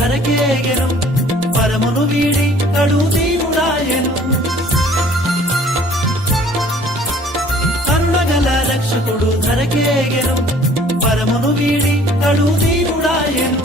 ధరకేగెను పరమును వీడి కడు దీనుడాయెను కరుణగల రక్షకుడు ధరకేగెను పరమును వీడి కడు దీనుడాయెను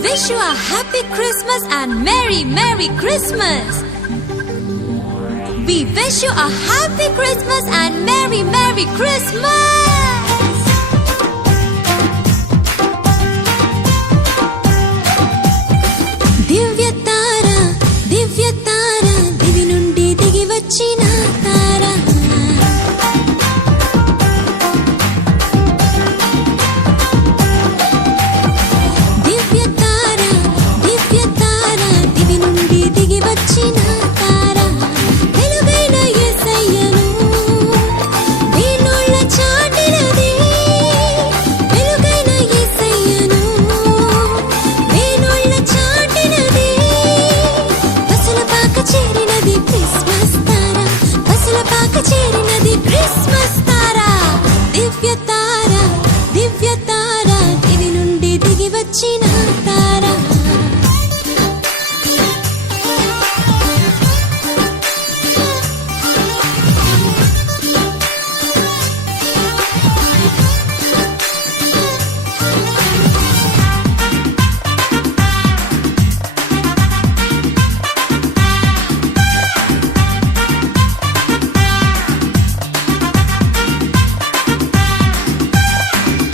wish you a happy Christmas and Merry Christmas. We wish you a happy Christmas and Merry Christmas. దివ్య తార దివి నుండి దిగి వచ్చిన తార. దివ్య తార దివి నుండి దిగి వచ్చిన తార. వెలుగైన యేసయ్యను దీనుల చాటినది. వెలుగైన యేసయ్యను దీనుల చాటినది. పసులపాక చేరినది క్రిస్మస్ తార. పసులపాక చేరినది క్రిస్మస్ తార. దివ్య తార దివి నుండి దిగి వచ్చిన తార.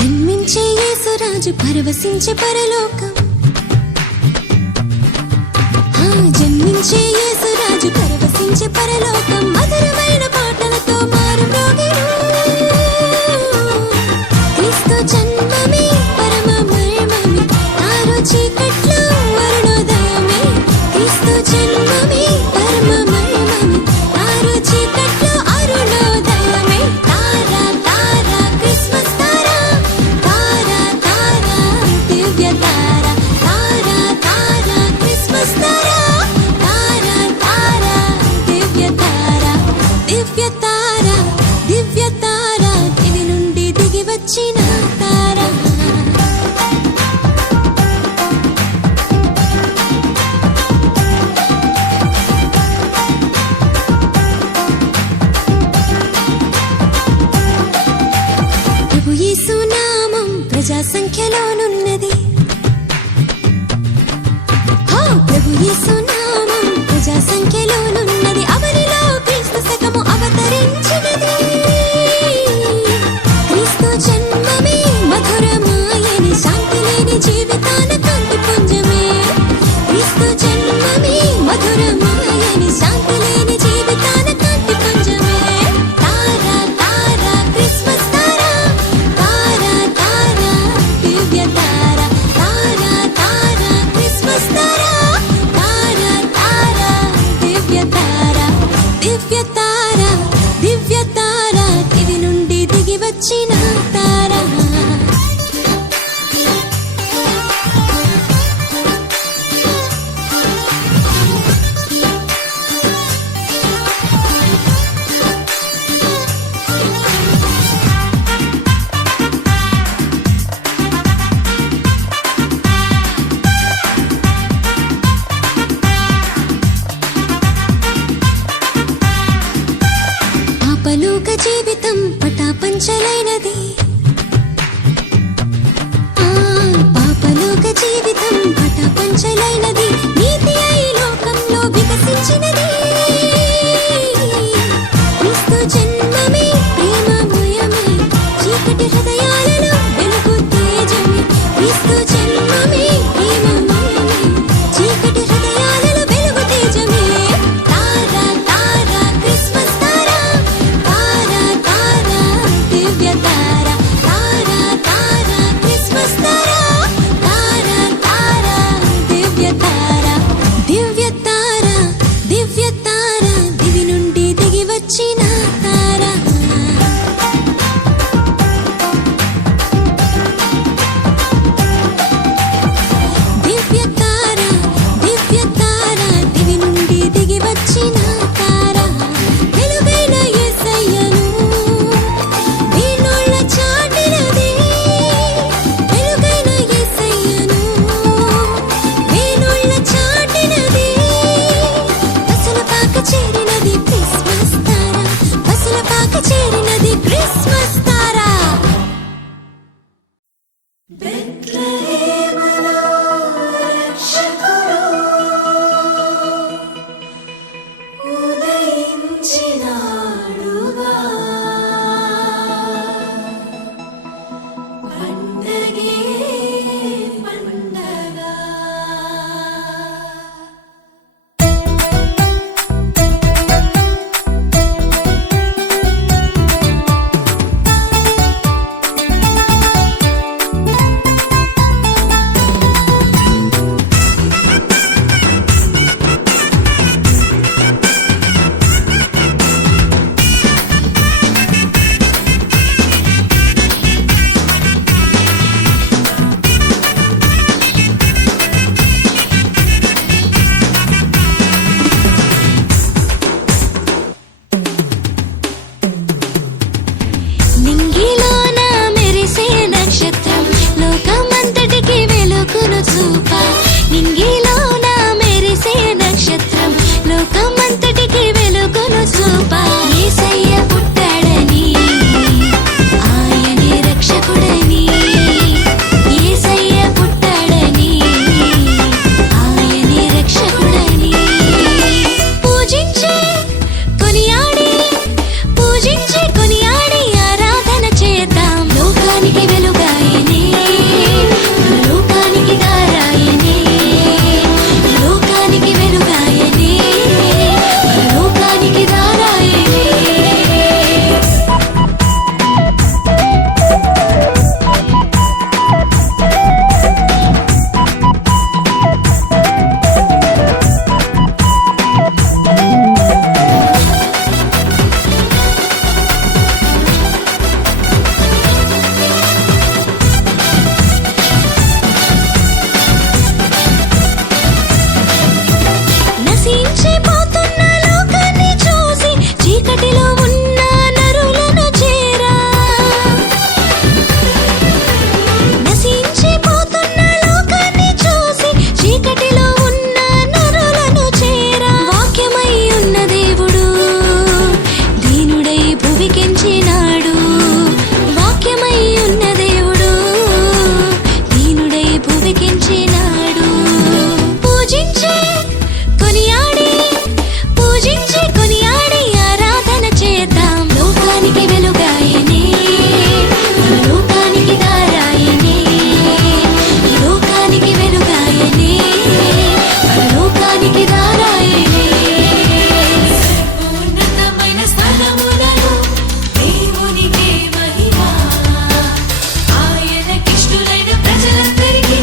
జన్మించే యేసురాజు పరవశించే పరలోకం. జన్మించే యేసురాజు పరవశించే పరలోకం. మధురమైన పాటలతో మారు మ్రోగెను. క్రీస్తు జన్మమే పరమ మర్మమే. తారో చీకట్లో అరుణోదయమే. క్రీస్తు జన్మమే పరమ మర్మమే. తారో చీకట్లో అరుణోదయమే. తార క్రిస్మస్ తార. తార దివ్య తార. తార క్రిస్మస్ తార. తార దివ్య తార. దివ్య తార దివి నుండి దిగి వచ్చిన తార. ప్రభు యేసు నామం ప్రజా సంఖ్యలోనున్నది. ప్రభు యేసు నామం ప్రజా సంఖ్యలోనున్నది. అవనిలో క్రీస్తు శకము అవతరించినది. క్రీస్తు జన్మమే మధురమాయని శాంతి లేని జీవితాన కాంతి పుంజమే. క్రీస్తు జన్మమే మధురమాయని శాంతి లేని జీవితాన కాంతి పుంజమే. తార క్రిస్మస్ తార. తార దివ్య తార. తార క్రిస్మస్ తార. తార దివ్య తార. దివ్య తార దివి నుండి దిగి వచ్చిన తార. పాపలోక జీవితం పటాపంచలైనది. పాపలోక జీవితం పటాపంచలైనది. నీతి అయి లోకంలో వికసించినది. క్రీస్తు జన్మమే ప్రేమమయమే. చీకటి హృదయాలలో వెలుగు తేజమే. క్రీస్తు జన్మమే ప్రేమమయమే. చీకటి హృదయాలలో వెలుగు తేజమే. తార క్రిస్మస్ తార. తార దివ్య తార. చీకటిలో ఉన్న నరులను చేరా నశించిపోతున్న లోకాన్ని చూసి చీకటిలో ఉన్న నరులను చేరా వాక్యమై ఉన్న దేవుడు దీనుడై భువికెంచినాడు వాక్యమై ఉన్న దేవుడు దీనుడై భువికెంచినాడు పూజించే కొనియాడి ఆరాధన చేద్దాం లోకానికి వెలుగాయనే లోకానికి దారాయనే లోకానికి వెలుగాయనే లోకానికి దారాయనే ఉన్నతమైన స్థలములలో దేవునికే మహిమ ఆయనకిష్టులైన ప్రజలందరికీ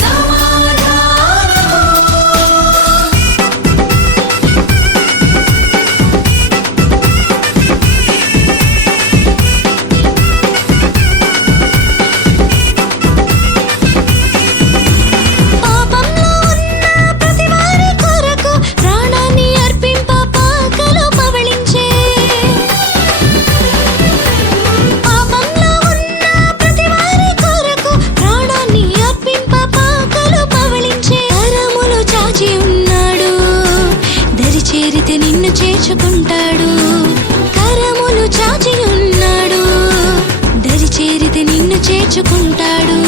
సమాధానము పాపంలో ఉన్న ప్రతి వారి కొరకు ప్రాణాన్ని అర్పింప పాకలో పవళించే పాపంలో ఉన్న ప్రతి వారి కొరకు ప్రాణాన్ని అర్పింప పాకలో పవళించే కరములు చాచి ఉన్నాడు దరి చేరితే నిన్ను చేర్చుకుంటాడు కరములు చాచి ఉన్నాడు దరి చేరితే నిన్ను చేర్చుకుంటాడు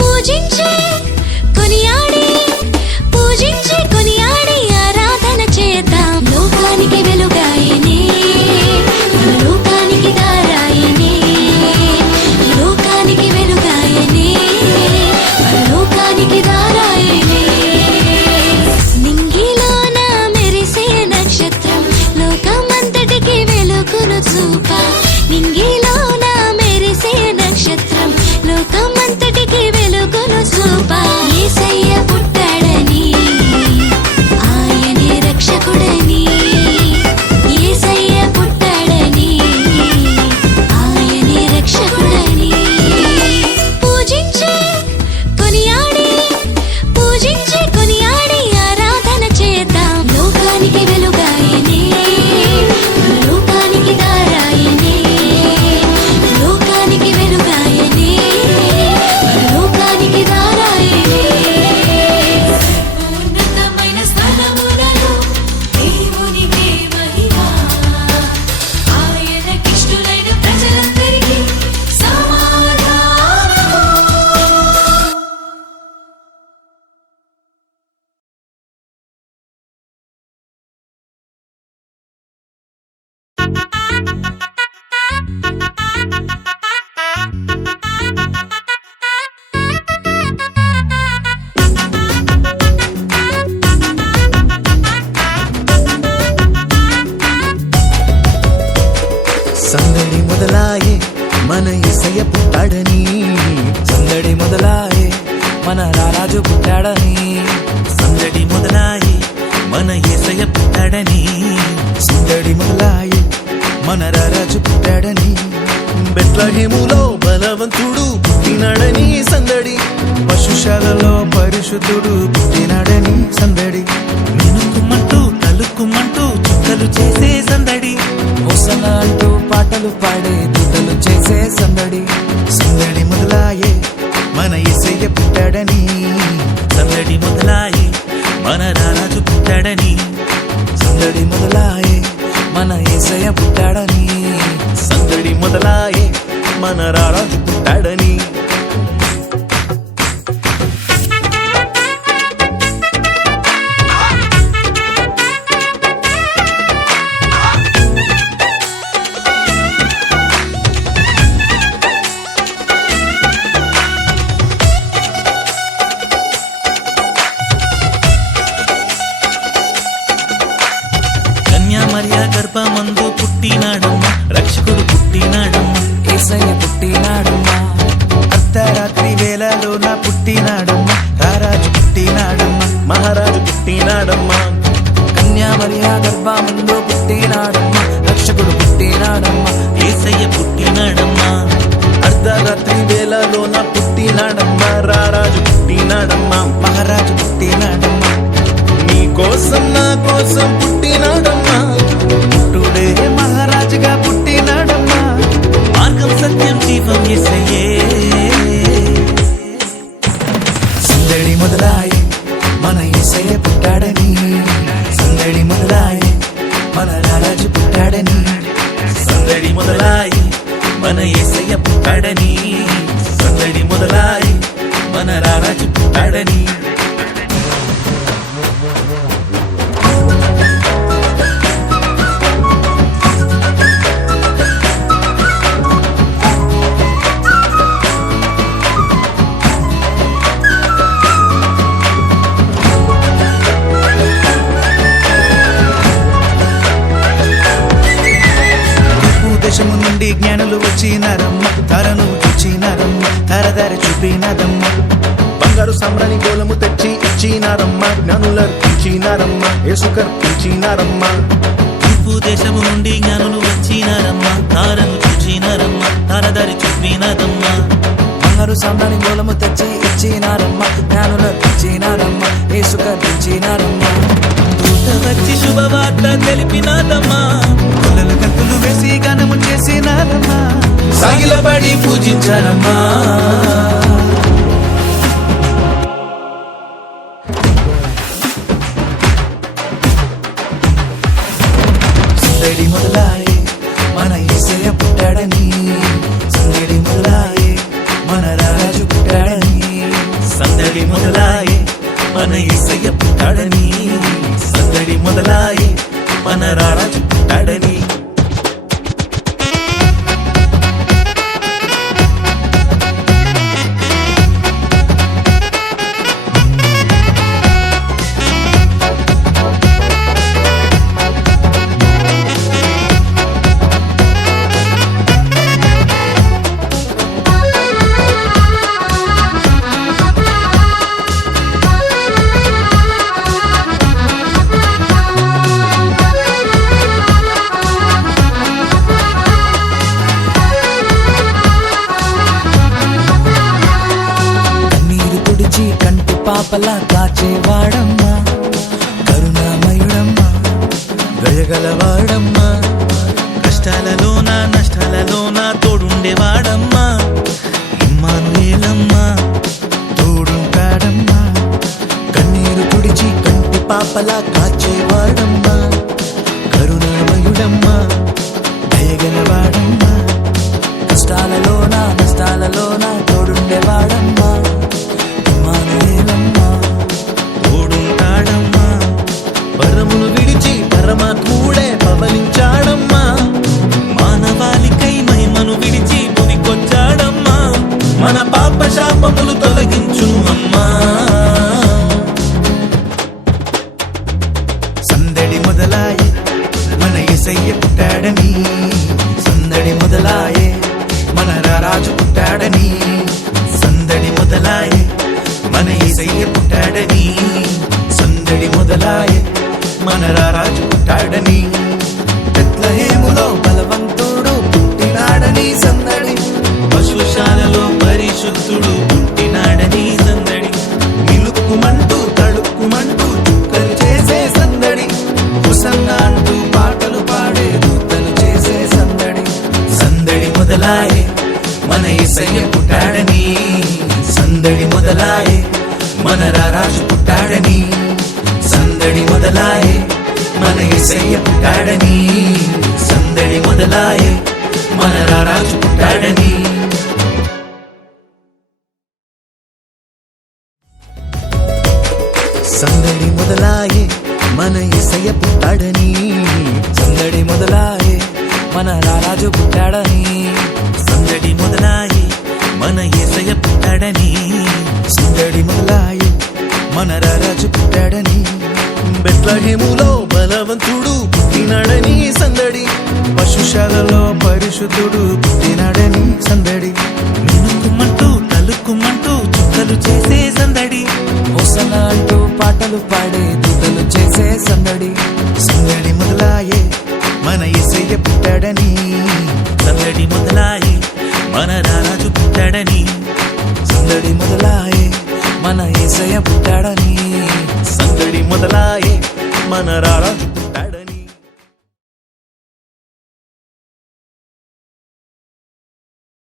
పూజించే కొనియాడి ఆరాధన చేద్దాం లోకానికి వెలుగాయనే లోకానికి దారాయనే లోకానికి వెలుగాయనే లోకానికి దారాయనే నింగిలోన మెరిసే నక్షత్రం లోకమంతటికి వెలుగును చూప నింగిలోన మెరిసే నక్షత్రం లోకమంతటికి వెలుగును చూప యేసయ్య పుట్టాడని ఆయనే రక్షకుడని యేసయ్య పుట్టాడని ఆయనే రక్షకుడని పూజించే కొనియాడి ఆరాధన చేద్దాం లోకానికి వెలుగాయనే లోకానికి దారాయనే లోకానికి వెలుగాయనే లోకానికి దారాయనే ఉన్నతమైన స్థలములలో దేవునికే మహిమ ఆయనకిష్టులైన ప్రజలందరికీ సమాధానము సందడి మొదలాయే మన యేసయ్య పుట్టాడని సందడి మొదలాయే మన రారాజు పుట్టాడని సందడి మొదలాయి మన యేసయ్య పుట్టాడని సందడి మొదలాయే మన రారాజు పుట్టాడని బెత్లహేములో బలవంతుడు పుట్టినాడని సందడి పశుశాలలో పరిశుద్ధుడు పుట్టినాడని సందడి మినుకుమంటూ తలుక్కుమంటూ చుక్కలు చేసే సందడి హోసన అంటూ పాటలు పాడే దూతలు చేసే సందడి సందడి మొదలాయే మన యేసయ్య పుట్టాడని సందడి మొదలాయి మన రారాజు పుట్టాడని సందడి మొదలాయే మన యేసయ్య పుట్టాడని సందడి మొదలాయే మన రారాజు పుట్టాడని కన్యా మరియా గర్భమందు పుట్టినాడమ్మ రక్షకుడు పుట్టినాడమ్మ యేసయ్య పుట్టినాడమ్మా అర్ధరాత్రి వేళలో నా పుట్టినాడమ్మా రారాజు పుట్టినాడమ్మా మహారాజు పుట్టినాడమ్మా కన్యా మరియా గర్భమందు పుట్టినాడమ్మా రక్షకుడు పుట్టినాడమ్మా యేసయ్య పుట్టినాడమ్మా అర్ధరాత్రి వేళలోన పుట్టినాడమ్మా రారాజు పుట్టినాడమ్మా మహారాజు పుట్టినాడమ్మా నీ కోసం నా కోసం పుట్టినాడమ్మా పుట్టుడే మన దైవం యేసయ్యే సందడి మొదలాయే మన యేసయ్య పుట్టాడని సందడి మొదలాయే మన రారాజు పుట్టాడని సందడి మొదలాయి మన యేసయ్య పుట్టాడని సందడి మొదలాయి మన రారాజు పుట్టాడని దేశము నుండి జ్ఞానులు వచ్చినారమ్మ ధరను చూచినారమ్మ ధరధర చూపినారమ్మ బంగారు సామ్రాణి గోలము తెచ్చి ఇచ్చినారమ్మ జ్ఞానులర్పించినారమ్మ యేసుకర్పించినారమ్మ తూర్పు దేశము నుండి జ్ఞానులు వచ్చినారమ్మ తారను చూచినారమ్మ తారదారి చూపినారమ్మ బంగారు సామ్రాణి మూలము తెచ్చి ఇచ్చినారమ్మ జ్ఞానులు ఇచ్చినారమ్మ యేసుకర్పించినారమ్మ దూత వచ్చి శుభవార్త తెలిపినాదమ్మా కొలలు గంతులు వేసి గానము చేసినారమ్మ సాగిలపడి పూజించారమ్మా సందడి మొదలాయే మన యేసయ్య పుట్టాడని సందడి మొదలాయే మన రాజు పుట్టాడని సందడి మొదలాయే మన యేసయ్య పుట్టాడని సందడి మొదలాయే మన రారాజు పుట్టాడని కన్నీరు తుడిచి కంటి పాపలా కాచేవాడమ్మా కరుణామయుడమ్మా దయగలవాడమ్మా కష్టాలలోన నష్టాలలోన తోడుండేవాడమ్మా ఇమ్మానుయేలమ్మా తోడుంటాడమ్మా కన్నీరు తుడిచి కంటి పాపలా కాచేవాడమ్మా కరుణామయుడమ్మా దయగలవాడమ్మా కష్టాలలోన నష్టాలలోన తోడుండేవాడమ్మా ఇమ్మానుయేలమ్మా తోడుంటాడమ్మా పరమును విడిచి పరమాత్ముడే పవలించాడమ్మా మానవాళికై మహిమను విడిచి భువికొచ్చాడమ్మా మన పాప శాపములు తొలగించు అమ్మా సందడి మొదలాయే మన యేసయ్య పుట్టాడని సందడి మొదలాయే మన రారాజు పుట్టాడని సందడి మొదలాయే మన యేసయ్య పుట్టాడని సందడి మొదలాయే మన రారాజు పుట్టాడని బెత్లెహేములో బలవంతుడు పుట్టినాడని సందడి పశుశాలలో పరిశుద్ధుడు పుట్టినాడని సందడి మిలుక్కుమంటూ తడుక్కుమంటూ చుక్కలు చేసే సందడి హుసన్నా అంటూ పాటలు పాడే దూతలు చేసే సందడి సందడి మొదలాయే మన యేసయ్య పుట్టాడని సందడి మొదలాయే మన రారాజు పుట్టాడని సందడి మొదలాయే మన యేసయ్య పుట్టాడని సందడి మొదలాయే మన రారాజు పుట్టాడని సందడి మొదలాయే మన యేసయ్య పుట్టాడని సందడి మొదలాయే మన రారాజు పుట్టాడని సందడి మొదలాయి మన యేసయ్య పుట్టాడని సందడి మొదలాయే మన రారాజు పుట్టాడని బెత్లెహేములో బలవంతుడు పుట్టినాడని సందడి పశుశాలలో పరిశుద్ధుడు పుట్టినాడని సందడి మినుకుమంటూ తలుక్కుమంటూ చుక్కలు చేసే సందడి హోసన అంటూ పాటలు పాడే దూతలు చేసే సందడి సందడి మొదలాయే మన యేసయ్య పుట్టాడని సందడి మొదలాయి మన రారాజు పుట్టాడని సందడి మొదలాయే మన యేసయ్య పుట్టాడని సందడి మొదలాయే మన రారా